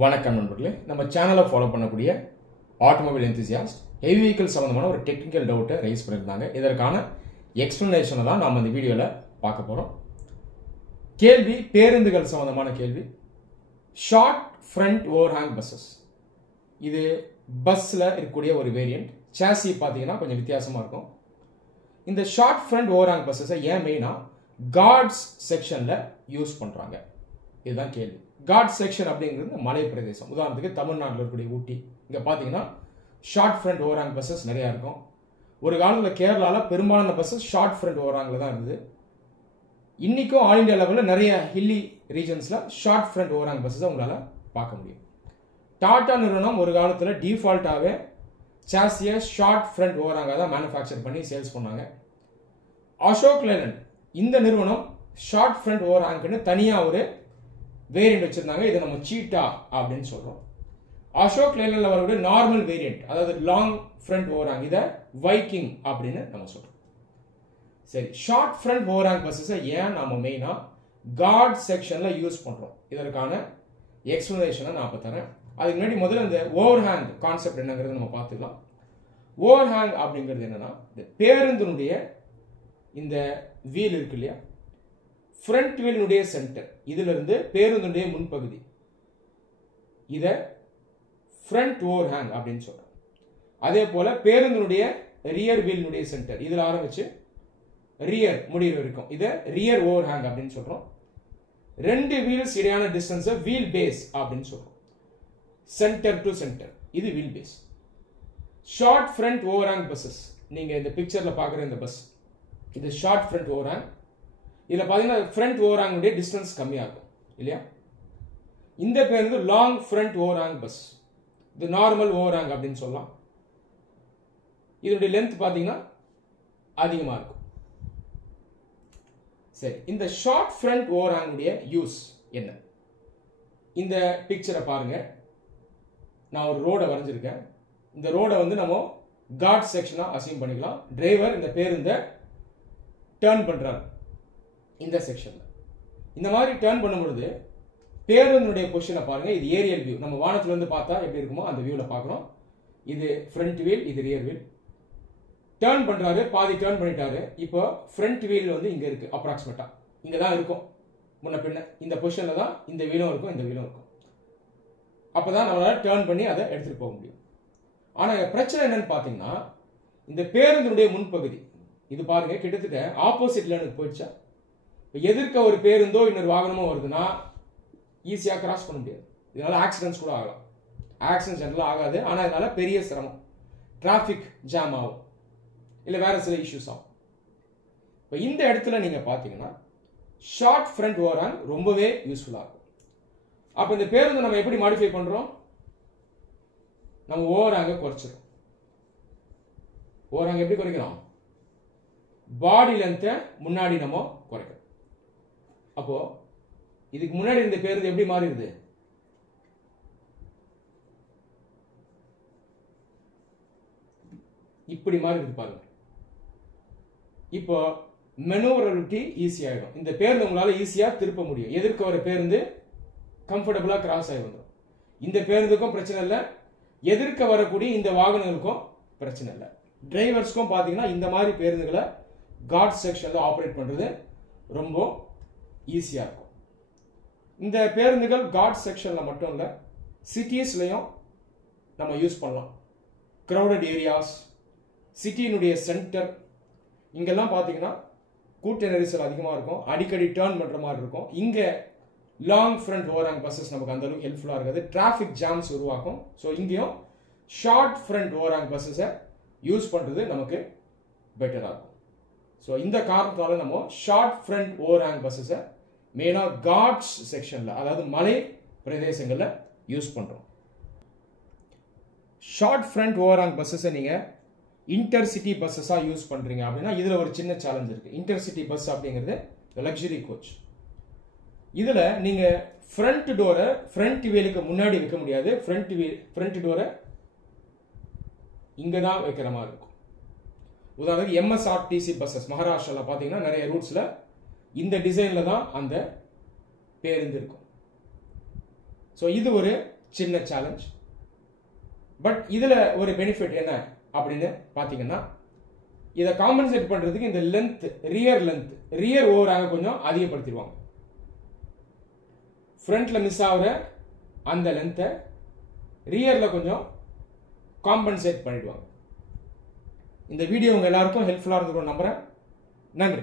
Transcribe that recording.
வணக்கம் நண்பர்களே, நம்ம சேனலை ஃபாலோ பண்ணக்கூடிய ஆட்டோமொபைல் என்தூசியாஸ்ட் ஹெவி வெஹிக்கிள் சம்பந்தமான ஒரு டெக்னிக்கல் டவுட்டை ரைஸ் பண்ணியிருந்தாங்க. இதற்கான எக்ஸ்பிளனேஷனை தான் நம்ம இந்த வீடியோவில் பார்க்க போகிறோம். கேள்வி பேருந்துகள் சம்பந்தமான கேள்வி. ஷார்ட் ஃப்ரண்ட் ஓவர்ஹேங் பஸ்ஸஸ், இது பஸ்ஸில் இருக்கக்கூடிய ஒரு வேரியண்ட். சாசி பார்த்தீங்கன்னா கொஞ்சம் வித்தியாசமாக இருக்கும். இந்த ஷார்ட் ஃப்ரண்ட் ஓவர்ஹேங் பஸ்ஸஸை ஏன் மெயினாக கார்ட்ஸ் செக்ஷனில் யூஸ் பண்ணுறாங்க, இதுதான் கேள்வி. காட் செக்ஷன் அப்படிங்கிறது மலை பிரதேசம். உதாரணத்துக்கு தமிழ்நாட்டில் இருக்கக்கூடிய ஊட்டி, இங்கே பார்த்தீங்கன்னா ஷார்ட் ஃப்ரண்ட் ஓவர்ஹேங் பஸ்ஸஸ் நிறையா இருக்கும். ஒரு காலத்தில் கேரளாவில் பெரும்பாலான பஸ்ஸஸ் ஷார்ட் ஃப்ரண்ட் ஓவர்ஹேங்கில் தான் இருந்தது. இன்றைக்கும் ஆல் இண்டியா லெவலில் நிறைய hilly ரீஜன்ஸில் short front overhang buses உங்களால் பார்க்க முடியும். டாடா நிறுவனம் ஒரு காலத்தில் டிஃபால்ட்டாகவே சாசியை ஷார்ட் ஃப்ரண்ட் ஓவர்ஹேங்காக தான் மேனுஃபேக்சர் பண்ணி சேல்ஸ் பண்ணாங்க. அசோக் லேலண்ட் இந்த நிறுவனம் ஷார்ட் ஃப்ரண்ட் ஓவர்ஹேங்க்னு தனியாக ஒரு வேரியண்ட் வச்சிருந்தாங்க. இதை நம்ம சீட்டா அப்படின்னு சொல்றோம். அசோக் லேலண்ட்ல வரக்கூடிய நார்மல் வேரியண்ட், அதாவது லாங் ஃப்ரண்ட் ஓவர்ஹேங், இதை வைக்கிங் அப்படின்னு நம்ம சொல்றோம். சரி, ஷார்ட் ஃப்ரண்ட் ஓவர்ஹேங் பஸ்ஸஸை ஏன் நம்ம மெயினா கார்ட் செக்ஷன்ல யூஸ் பண்றோம், இதற்கான எக்ஸ்பிளனேஷனை நான் இப்போ தரேன். அதுக்கு முன்னாடி முதல்ல இந்த ஓவர்ஹேங் கான்செப்ட் என்னங்கிறது நம்ம பார்த்துக்கலாம். ஓவர்ஹேங் அப்படிங்கிறது என்னன்னா, இந்த பேருந்தினுடைய இந்த வீல் இருக்கு இல்லையா, ஃப்ரண்ட் வீலினுடைய சென்டர், இதுல இருந்து பேருந்துடைய முன்பகுதி, இத ஃப்ரண்ட் ஓவர்ஹேங் அப்படின்னு சொல்றோம். அதே போல பேருந்துடைய ரியர் வீலினுடைய சென்டர், இதுல ஆரம்பிச்சு ரியர் முடிவு வரைக்கும் இத ரியர் ஓவர்ஹேங் அப்படின்னு சொல்றோம். ரெண்டு வீல்ஸ் இடையான டிஸ்டன்ஸ் வீல் பேஸ் அப்படின்னு சொல்றோம். சென்டர் டு சென்டர், இது wheel base. Short front overhang buses, நீங்க இந்த பிக்சர்ல பாக்குற இந்த பஸ், இது ஷார்ட் ஃப்ரண்ட் ஓவர்ஹேங். இதுல பாத்தீங்கன்னா ஃப்ரண்ட் ஓவர்ஹேங்குடைய டிஸ்டன்ஸ் கம்மியா இருக்கும் இல்லையா. இந்த பேர் வந்து லாங் ஃப்ரண்ட் ஓவர்ஹேங் பஸ், இது நார்மல் ஓவர்ஹேங் அப்படின்னு சொல்லலாம். இதனுடைய லென்த் பாத்தீங்கன்னா அதிகமா இருக்கும். சரி, இந்த ஷார்ட் ஃப்ரண்ட் ஓவர்ஹேங்குடைய யூஸ் என்ன? இந்த பிக்சரை பாருங்க. நான் ஒரு ரோடை வரைஞ்சிருக்கேன். இந்த ரோடை வந்து நம்ம கார்ட் செக்ஷனா அசைன் பண்ணிக்கலாம். டிரைவர் இந்த பேருந்தை டர்ன் பண்றாரு இந்த செக்ஷன்ல. இந்த மாதிரி டர்ன் பண்ணும்பொழுது பேருந்துடைய பொசிஷனை பாருங்க. இது ஏரியல் வியூ, நம்ம வானத்துல இருந்து பார்த்தா எப்படி இருக்குமோ அந்த வியூல பார்க்கறோம். இது ஃப்ரண்ட் வீல், இது ரியர் வீல். டர்ன் பண்றாரு, பாதி டர்ன் பண்ணிட்டாரு. இப்போ ஃப்ரண்ட் வீல் வந்து இங்க இருக்கு, அப்ராக்சிமேட்டா இங்க தான் இருக்கும். முன்ன பின்ன இந்த பொசிஷன்ல தான் இந்த வீலும் இருக்கும், இந்த வீலும் இருக்கும். அப்பதான் நம்மளால டர்ன் பண்ணி அதை எடுத்துட்டு போக முடியும். ஆனா பிரச்சனை என்னன்னு பாத்தீங்கன்னா, இந்த பேருந்துடைய முன்பகுதி இது பாருங்க, கிட்டத்தட்ட ஆப்போசிட் லேனுக்கு போயிடுச்சா. எதிர்க்க ஒரு பேருந்தோ இன்னொரு வாகனமோ வருதுன்னா ஈஸியா கிராஸ் பண்ண முடியாது. இதனால ஆக்சிடென்ட்ஸ் கூட ஆகலாம். ஆக்சிடென்ட் ஜெனரலா ஆகாது, ஆனா இதனால பெரிய சிரமம், டிராபிக் ஜாம் ஆகும், இல்ல வேற சில இஷ்யூஸ் ஆகும். இப்போ இந்த இடத்துல நீங்க பாத்தீங்கன்னா ஷார்ட் ஃப்ரண்ட் ஓவர்ஹேங் ரொம்பவே யூஸ்ஃபுல்லா இருக்கும். அப்ப இந்த பேருந்து நம்ம எப்படி மாடிஃபை பண்றோம்? நம்ம ஓவர்ஹேங்கை குறைச்சிடும். ஓவர்ஹேங் எப்படி குறைக்கிறோம்? பாடி லென்த்தை முன்னாடி நம்ம குறைக்கிறோம். அப்போ இதுக்கு முன்னாடி இந்த பேருந்து எப்படி மாறிடுது? இப்படி மாறிடுது பாருங்க. இப்போ மெனூவரபிலிட்டி ஈஸி ஆயிடும். இந்த பேருந்து உங்களால ஈஸியா திருப்ப முடியும். எதிர்க்க வர பேருந்து கம்ஃபர்டபுளா கிராஸ் ஆகி வந்துடும். இந்த பேருந்துக்கும் பிரச்சனை இல்லை, எதிர்க்க வரக்கூடிய இந்த வாகனங்களுக்கும் பிரச்சனை இல்லை. டிரைவர்ஸ்க்கும் பாத்தீங்கன்னா இந்த மாதிரி பேருந்துகளை கார்ட் செக்ஷன்ல ஆபரேட் பண்றது ரொம்ப ஈஸியா இருக்கும். இந்த பேருந்துகள் கார்ட் செக்ஷன்ல மட்டும் இல்ல, சிட்டிஸ்லயும் நம்ம யூஸ் பண்ணலாம். கிரௌடட் ஏரியாஸ், சிட்டியினுடைய சென்டர், இங்கெல்லாம் பாத்தீங்கன்னா கூட்ட நெரிசல் அதிகமா இருக்கும், அடிக்கடி டர்ன் பண்ற மாதிரி இருக்கும். இங்க லாங் ஃப்ரண்ட் ஓவர்ஹேங் பஸ்ஸஸ் நமக்கு அந்த அளவுக்கு ஹெல்ப்ஃபுல்லா இருக்காது, டிராபிக் ஜாம்ஸ் உருவாக்கும். ஸோ இங்கேயும் ஷார்ட் ஃப்ரண்ட் ஓவர்ஹேங் பஸ்ஸஸை யூஸ் பண்றது நமக்கு பெட்டரா இருக்கும். ஸோ இந்த காரணத்தால நம்ம ஷார்ட் ஃப்ரண்ட் ஓவர்ஹேங் பஸ்ஸஸை மெயினா கார்ட்ஸ் செக்ஷன்ல, அதாவது மலை பிரதேசங்கள்ல யூஸ் பண்றோம். ஷார்ட் ஃப்ரண்ட் ஓவர்ஹேங் பஸ்ஸஸை நீங்க இன்டர்சிட்டி பஸ்ஸஸா யூஸ் பண்றீங்க அப்படின்னா இதுல ஒரு சின்ன சேலஞ்ச் இருக்கு. இன்டர்சிட்டி பஸ் அப்படிங்கிறது லக்ஸரி கோச். இதுல நீங்க ஃப்ரண்ட் டோரை ஃப்ரண்ட் வீலுக்கு முன்னாடி வைக்க முடியாது. ஃப்ரண்ட் டோரை இங்க தான் வைக்கிற மாதிரி இருக்கும். உதாரணத்துக்கு எம்எஸ்ஆர்டிசி பஸ்ஸஸ் மகாராஷ்டிரால பாத்தீங்கன்னா நிறைய ரூட்ஸ்ல இந்த டிசைன்ல தான் அந்த பேருந்து இருக்கும். ஸோ இது ஒரு சின்ன சேலஞ்ச். பட் இதில் ஒரு பெனிஃபிட் என்ன அப்படின்னு பார்த்தீங்கன்னா, இதை காம்பன்சேட் பண்ணுறதுக்கு இந்த லென்த், ரியர் ஓவராக கொஞ்சம் அதிகப்படுத்திடுவாங்க. ஃப்ரண்ட்டில் மிஸ் ஆகிற அந்த லென்த்தை ரியரில் கொஞ்சம் காம்பன்சேட் பண்ணிடுவாங்க. இந்த வீடியோ உங்கள் எல்லாருக்கும் ஹெல்ப்ஃபுல்லாக இருந்துக்கும் நம்புகிறேன். நன்றி.